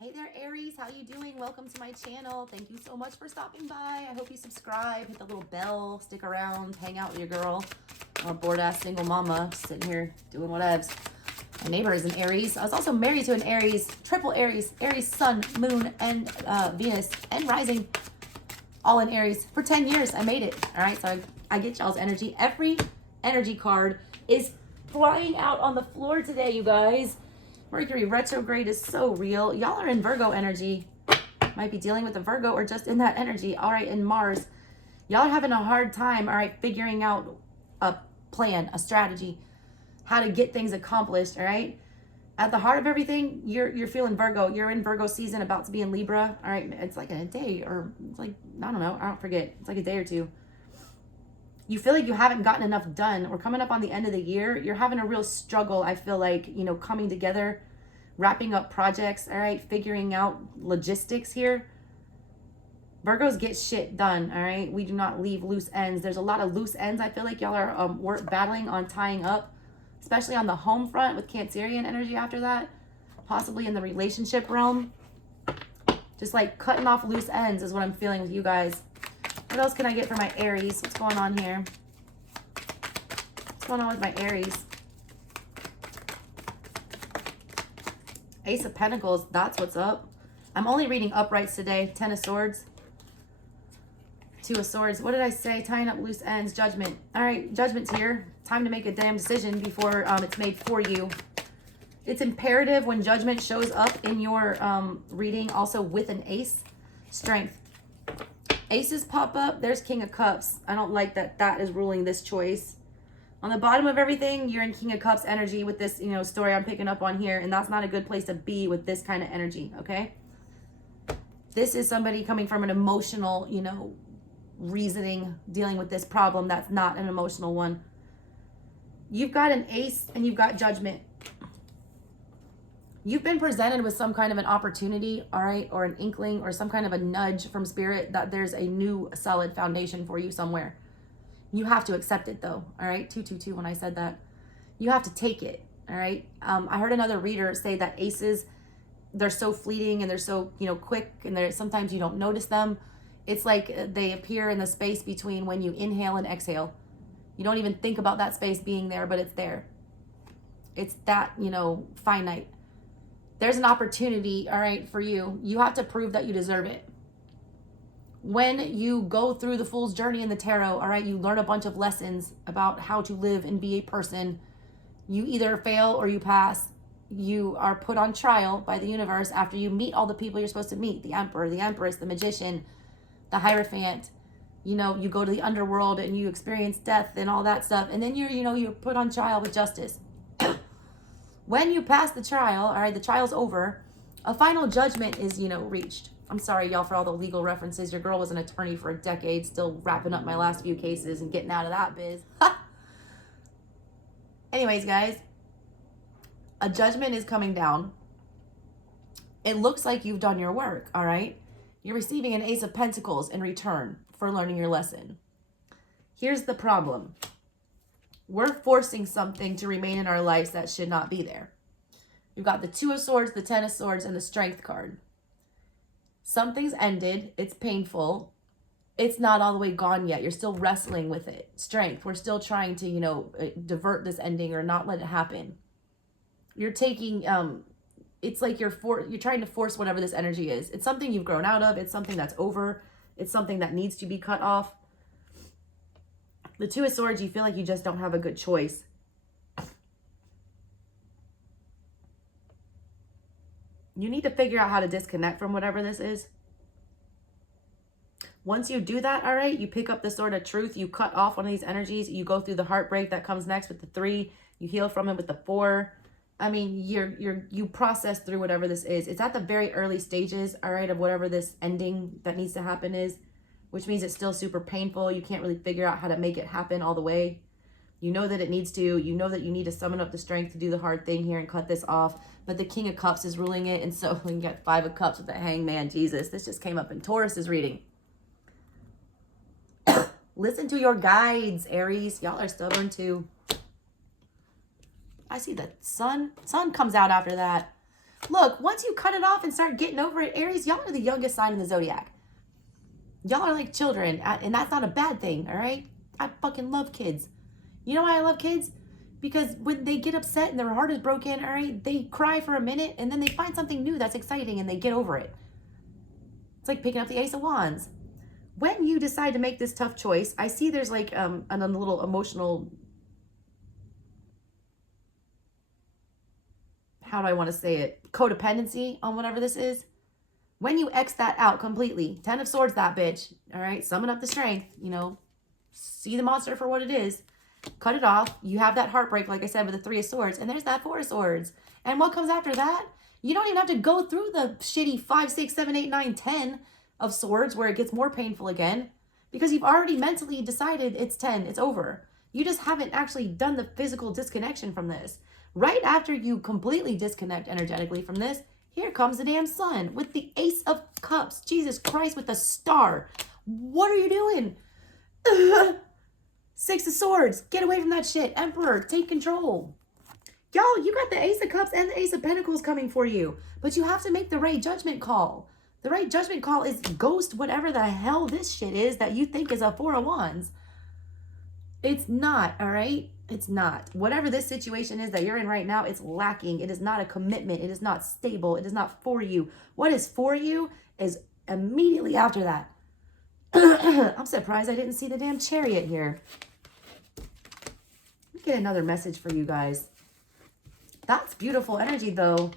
Hey there, Aries. How you doing? Welcome to my channel. Thank you so much for stopping by. I hope you subscribe, hit the little bell, stick around, hang out with your girl. I'm a bored-ass single mama sitting here doing whatevs. My neighbor is an Aries. I was also married to an Aries, triple Aries, Aries sun, moon, and Venus, and rising, all in Aries. For 10 years, I made it. All right, so I get y'all's energy. Every energy card is flying out on the floor today, you guys. Mercury retrograde is so real. Y'all are in Virgo energy. Might be dealing with a Virgo or just in that energy. All right, in Mars. Y'all are having a hard time, all right, figuring out a plan, a strategy, how to get things accomplished, all right? At the heart of everything, you're feeling Virgo. You're in Virgo season, about to be in Libra, all right? It's like in a day, or it's like, I don't know, I don't forget. It's like a day or two. You feel like you haven't gotten enough done. We're coming up on the end of the year. You're having a real struggle, I feel like, you know, coming together, wrapping up projects, all right, figuring out logistics here. Virgos get shit done, all right? We do not leave loose ends. There's a lot of loose ends I feel like y'all are battling on tying up, especially on the home front with Cancerian energy after that, possibly in the relationship realm. Just like cutting off loose ends is what I'm feeling with you guys. What else can I get for my Aries? What's going on here? What's going on with my Aries? Ace of Pentacles, that's what's up. I'm only reading uprights today. 10 of Swords. 2 of Swords. What did I say? Tying up loose ends. Judgment. All right, Judgment's here. Time to make a damn decision before it's made for you. It's imperative when Judgment shows up in your reading, also with an Ace. Strength. Aces pop up. There's King of Cups. I don't like that that is ruling this choice. On the bottom of everything, you're in King of Cups energy with this, you know, story I'm picking up on here. And that's not a good place to be with this kind of energy, okay? This is somebody coming from an emotional, you know, reasoning, dealing with this problem that's not an emotional one. You've got an Ace and you've got Judgment. You've been presented with some kind of an opportunity, all right, or an inkling or some kind of a nudge from Spirit that there's a new solid foundation for you somewhere. You have to accept it though, all right? 222 when I said that. You have to take it, all right? I heard another reader say that aces, they're so fleeting and they're so, you know, quick, and they're sometimes you don't notice them. It's like they appear in the space between when you inhale and exhale. You don't even think about that space being there, but it's there. It's that, you know, finite. There's an opportunity, all right, for you. You have to prove that you deserve it. When you go through the Fool's Journey in the Tarot, all right, you learn a bunch of lessons about how to live and be a person. You either fail or you pass. You are put on trial by the universe after you meet all the people you're supposed to meet. The Emperor, the Empress, the Magician, the Hierophant. You know, you go to the underworld and you experience death and all that stuff. And then you're put on trial with justice. When you pass the trial, all right, the trial's over, a final judgment is, you know, reached. I'm sorry, y'all, for all the legal references. Your girl was an attorney for a decade, still wrapping up my last few cases and getting out of that biz. Anyways, guys, a judgment is coming down. It looks like you've done your work, all right? You're receiving an Ace of Pentacles in return for learning your lesson. Here's the problem. We're forcing something to remain in our lives that should not be there. You've got the 2 of Swords, the 10 of Swords, and the Strength card. Something's ended. It's painful. It's not all the way gone yet. You're still wrestling with it. Strength. We're still trying to, you know, divert this ending or not let it happen. You're taking, it's like you're trying to force whatever this energy is. It's something you've grown out of. It's something that's over. It's something that needs to be cut off. The 2 of Swords, you feel like you just don't have a good choice. You need to figure out how to disconnect from whatever this is. Once you do that, all right, you pick up the Sword of Truth. You cut off one of these energies. You go through the heartbreak that comes next with the 3. You heal from it with the 4. I mean, you process through whatever this is. It's at the very early stages, all right, of whatever this ending that needs to happen is, which means it's still super painful. You can't really figure out how to make it happen all the way. You know that it needs to. You know that you need to summon up the strength to do the hard thing here and cut this off. But the King of Cups is ruling it. And so you got 5 of Cups with the Hangman. Jesus, this just came up in Taurus's reading. Listen to your guides, Aries. Y'all are stubborn too. I see the sun. Sun comes out after that. Look, once you cut it off and start getting over it, Aries, y'all are the youngest sign in the zodiac. Y'all are like children, and that's not a bad thing, all right? I fucking love kids. You know why I love kids? Because when they get upset and their heart is broken, all right, they cry for a minute, and then they find something new that's exciting, and they get over it. It's like picking up the Ace of Wands. When you decide to make this tough choice, I see there's like a little emotional, how do I want to say it? Codependency on whatever this is. When you X that out completely, 10 of Swords, that bitch, all right, summon up the strength, you know, see the monster for what it is, cut it off. You have that heartbreak, like I said, with the 3 of Swords, and there's that 4 of Swords. And what comes after that? You don't even have to go through the shitty 5, 6, 7, 8, 9, 10 of Swords where it gets more painful again, because you've already mentally decided it's 10, it's over. You just haven't actually done the physical disconnection from this. Right after you completely disconnect energetically from this, here comes the damn Sun with the Ace of Cups. Jesus Christ, with the star. What are you doing? 6 of Swords. Get away from that shit. Emperor, take control. Y'all, you got the Ace of Cups and the Ace of Pentacles coming for you. But you have to make the right judgment call. The right judgment call is ghost whatever the hell this shit is that you think is a 4 of Wands. It's not, all right? It's not. Whatever this situation is that you're in right now, it's lacking. It is not a commitment. It is not stable. It is not for you. What is for you is immediately after that. I'm surprised I didn't see the damn Chariot here. Let me get another message for you guys. That's beautiful energy, though.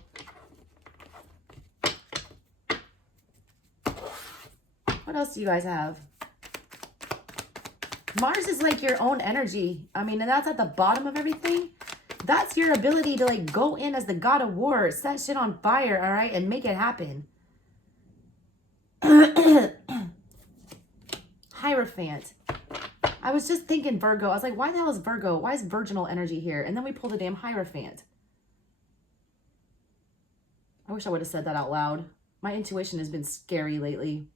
What else do you guys have? Mars is like your own energy. I mean, and that's at the bottom of everything. That's your ability to like go in as the god of war, set shit on fire, all right, and make it happen. Hierophant. I was just thinking Virgo. I was like, why the hell is Virgo? Why is virginal energy here? And then we pulled the damn Hierophant. I wish I would have said that out loud. My intuition has been scary lately.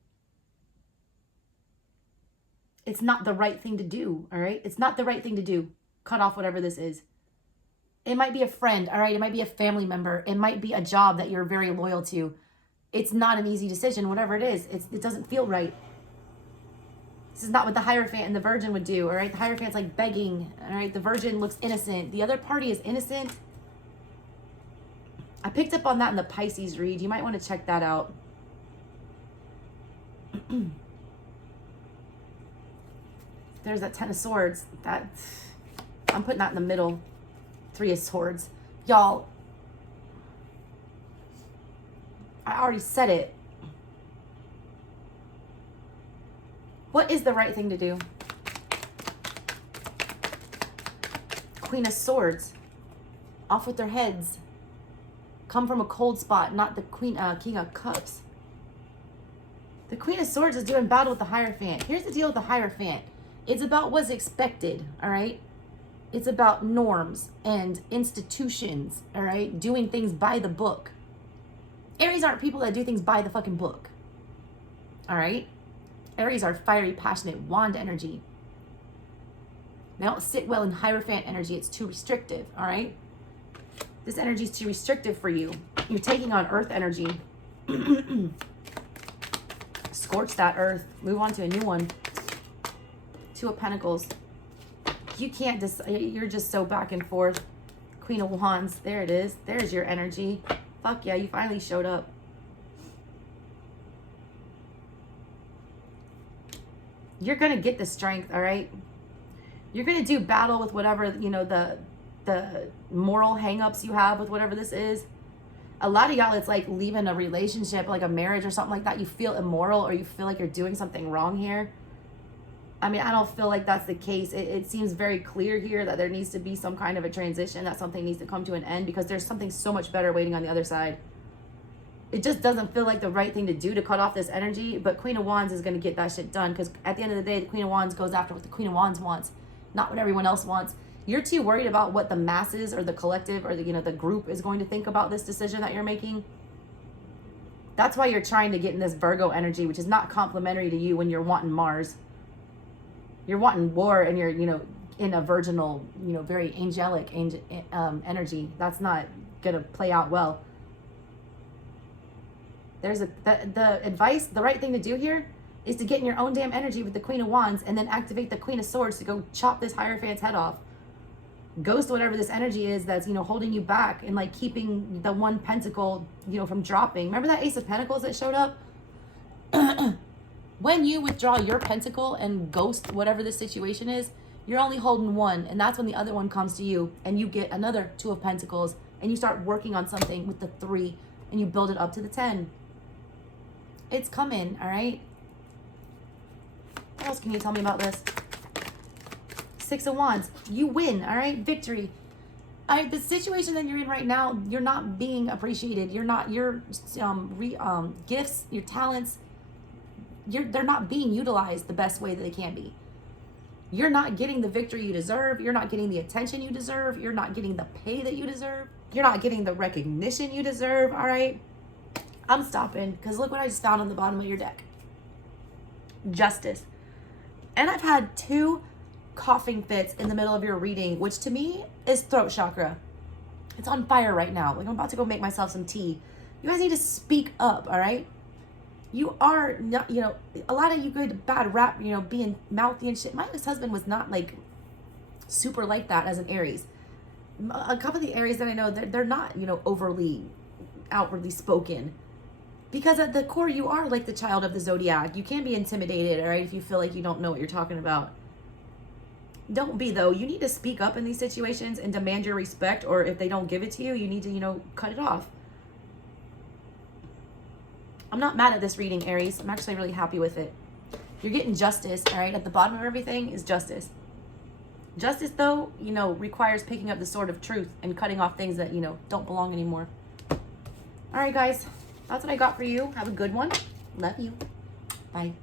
It's not the right thing to do, all right? It's not the right thing to do. Cut off whatever this is. It might be a friend, all right? It might be a family member. It might be a job that you're very loyal to. It's not an easy decision, whatever it is. It doesn't feel right. This is not what the Hierophant and the Virgin would do, all right? The Hierophant's like begging, all right? The Virgin looks innocent. The other party is innocent. I picked up on that in the Pisces read. You might want to check that out. There's that 10 of Swords. I'm putting that in the middle. 3 of Swords. Y'all, I already said it. What is the right thing to do? Queen of Swords. Off with their heads. Come from a cold spot, not the King of Cups. The Queen of Swords is doing battle with the Hierophant. Here's the deal with the Hierophant. It's about what's expected, all right? It's about norms and institutions, all right? Doing things by the book. Aries aren't people that do things by the fucking book, all right? Aries are fiery, passionate, wand energy. They don't sit well in Hierophant energy. It's too restrictive, all right? This energy is too restrictive for you. You're taking on earth energy. Scorch that earth. Move on to a new one. 2 of Pentacles. You can't you're just so back and forth. Queen of Wands. There it is. There's your energy. Fuck yeah, you finally showed up. You're going to get the strength, all right? You're going to do battle with whatever, you know, the moral hangups you have with whatever this is. A lot of y'all, it's like leaving a relationship, like a marriage or something like that. You feel immoral or you feel like you're doing something wrong here. I mean, I don't feel like that's the case. It seems very clear here that there needs to be some kind of a transition, that something needs to come to an end because there's something so much better waiting on the other side. It just doesn't feel like the right thing to do to cut off this energy, but Queen of Wands is going to get that shit done because at the end of the day, the Queen of Wands goes after what the Queen of Wands wants, not what everyone else wants. You're too worried about what the masses or the collective or the, you know, the group is going to think about this decision that you're making. That's why you're trying to get in this Virgo energy, which is not complementary to you when you're wanting Mars. You're wanting war and you're, you know, in a virginal, very angelic energy. That's not going to play out well. There's the advice, the right thing to do here is to get in your own damn energy with the Queen of Wands and then activate the Queen of Swords to go chop this Hierophant's head off. Ghost whatever this energy is that's, holding you back and like keeping the one pentacle, from dropping. Remember that Ace of Pentacles that showed up? When you withdraw your pentacle and ghost whatever the situation is, you're only holding one, and that's when the other one comes to you and you get another Two of Pentacles and you start working on something with the 3 and you build it up to the 10. It's coming, all right? What else can you tell me about this? 6 of Wands. You win, all right? Victory. All right, the situation that you're in right now, you're not being appreciated. You're not, your gifts, your talents, they're not being utilized the best way that they can be. You're not getting the victory you deserve. You're not getting the attention you deserve. You're not getting the pay that you deserve. You're not getting the recognition you deserve, all right? I'm stopping because look what I just found on the bottom of your deck. Justice. And I've had 2 coughing fits in the middle of your reading, which to me is throat chakra. It's on fire right now. Like I'm about to go make myself some tea. You guys need to speak up, all right? You are not, a lot of you good bad rap, being mouthy and shit. My ex-husband was not like super like that as an Aries. A couple of the Aries that I know, they're not, overly outwardly spoken. Because at the core, you are like the child of the zodiac. You can be intimidated, all right, if you feel like you don't know what you're talking about. Don't be, though. You need to speak up in these situations and demand your respect, or if they don't give it to you, you need to, cut it off. I'm not mad at this reading, Aries. I'm actually really happy with it. You're getting justice, all right? At the bottom of everything is justice. Justice, though, requires picking up the sword of truth and cutting off things that, don't belong anymore. All right, guys. That's what I got for you. Have a good one. Love you. Bye.